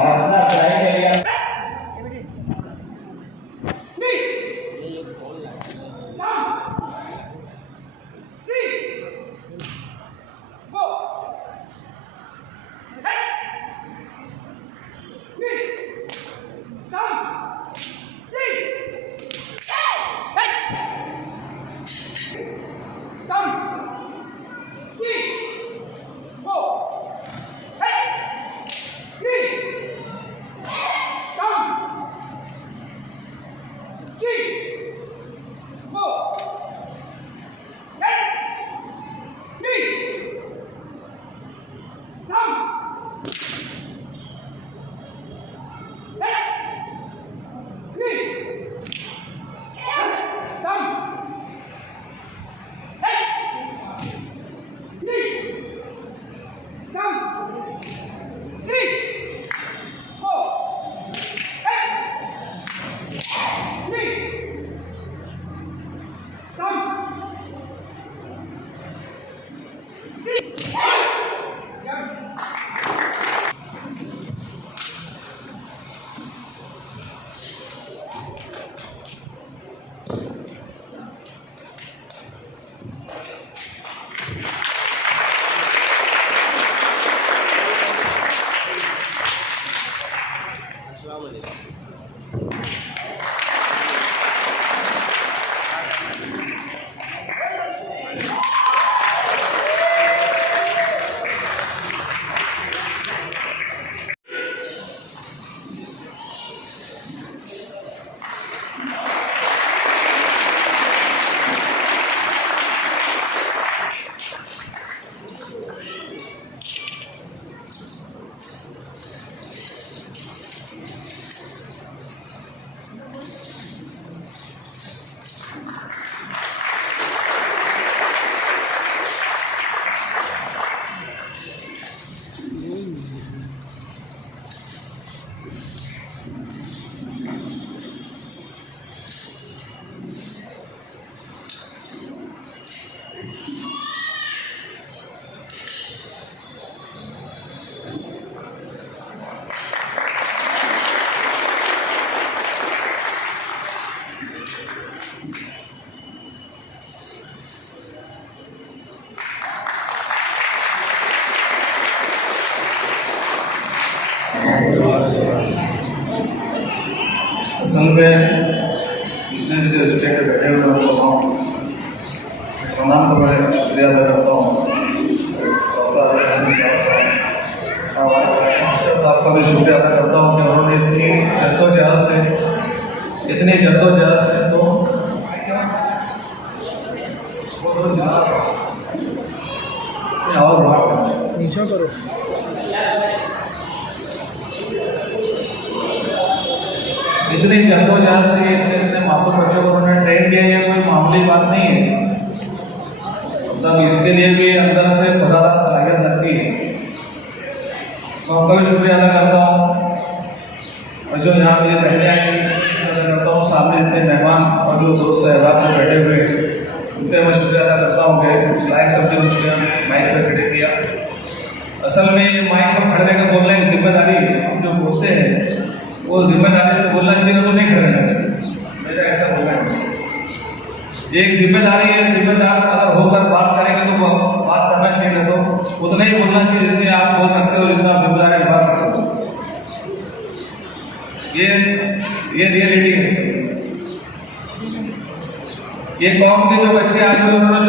हौसला अफजाई के लिए असल में जितने जो स्टेट पे बैठे हुए हैं तमाम का मैं शुक्रिया अदा करता हूँ और मास्टर साहब का भी शुक्रिया अदा करता हूँ कि उन्होंने इतनी जद्दोजहद से तो और नीचा करो इतनी जद्दोजहद से इतने मासूम बच्चों को उन्होंने ट्रेन किया, ये कोई मामूली बात नहीं है। मतलब इसके लिए भी अंदर से खुदारा सलाहियत लगती है। मैं उनका भी शुक्रिया अदा करता हूँ और जो यहाँ पे बैठे हैं अदा करता हूँ। सामने इतने मेहमान और जो दोस्त अहबाब में बैठे हुए उनके मैं शुक्रिया अदा करता हूँ कि उस लायक सब्जी मुझे माइक पर खड़े किया। असल में ये माइक पर खड़े का बोलना एक जिम्मेदारी है। हम जो बोलते हैं वो जिम्मेदारी से बोलना चाहिए, तो नहीं खड़े रहना चाहिए। मेरा ऐसा बोलना है, ये एक जिम्मेदारी है। जिम्मेदार अगर होकर बात करेंगे तो बात करना चाहिए, तो उतना ही बोलना चाहिए जितने आप बोल सकते हो, जितना आप जिम्मेदारी निभा सकते हो। ये रियलिटी है। ये कौम के जो बच्चे आज उन्होंने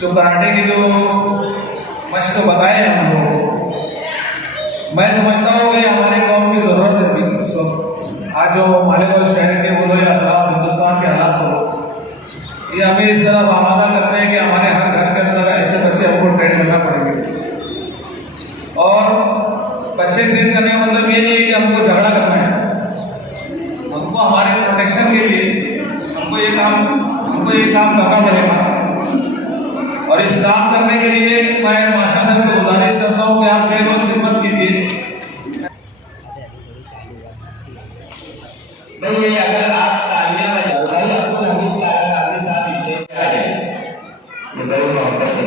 जो कराटे की जो मश्क बताए हैं हम लोग, मैं समझता हूँ कि हमारे कौम की जरूरत है अभी इस वक्त। आज जो मालेगांव शहर के बोलो या हिंदुस्तान के हालात हो, ये हमें इस तरह आमादा करते हैं कि हमारे हर घर के अंदर ऐसे बच्चे हमको ट्रेन करना पड़ेंगे। और बच्चे ट्रेन करने का मतलब ये नहीं है कि हमको झगड़ा करना है। हमको हमारे प्रोटेक्शन के लिए हमको ये काम करना पड़ेगा। और इस काम करने के लिए मैं मास्टर साहब से गुजारिश करता हूँ कि आप मेरे दोस्त खिदमत कीजिए। नहीं, अगर आप तालियां बजाओगे अब्दुलहमीद काजी साहब स्टेज पे आ जाए तो बहुत मोहब्बत है।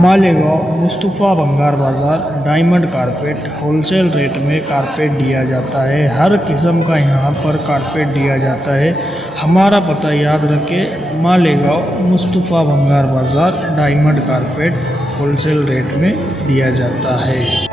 मालेगांव मुस्तफ़ा भंगार बाज़ार डायमंड कारपेट होलसेल रेट में कारपेट दिया जाता है। हर किस्म का यहाँ पर कारपेट दिया जाता है। हमारा पता याद रखें, मालेगांव मुस्तफ़ा भंगार बाज़ार डायमंड कारपेट होलसेल रेट में दिया जाता है।